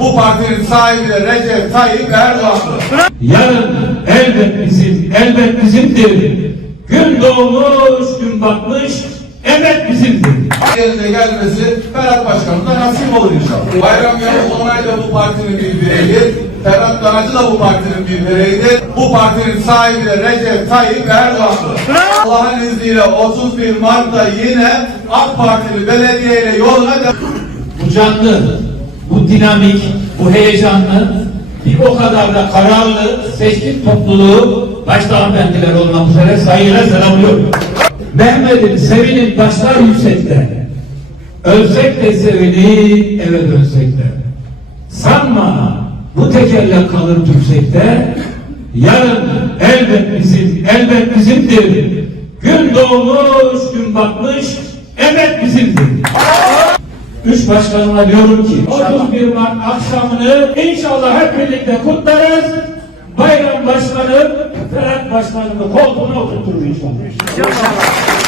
Bu partinin sahibi de Recep Tayyip Erdoğan'dır. Yarın elbet bizim, elbet bizimdir. Gün doğmuş, gün batmış, elbet bizimdir. Yerine gelmesi Ferhat Başkanım'da nasip olur inşallah. Bayram Yavuz Onay da bu partinin bir bireyidir. Ferhat Danacı da bu partinin bir bireyidir. Bu partinin sahibi de Recep Tayyip Erdoğan'dır. Allah'ın izniyle 31 Mart'ta yine AK Partili belediyeyle yoluna Bu canlı, bu dinamik, bu heyecanlı, bir o kadar da kararlı seçkin topluluğu başta hanımefendiler olmak üzere saygıyla selamlıyorum. Mehmet'in sevinin başlar yüksekte. Ölsek de sevinir, eve dönsek de. Sanma bu tekerlek kalır tüksekte. Yarın elbet bizim, elbet bizimdir. Gün doğmuş, gün batmış. Üç başkanıma diyorum ki 31 Mart akşamını inşallah hep birlikte kutlarız. Bayram Başkanı Ferhat Başkanı'nı koltuğuna oturturuz inşallah.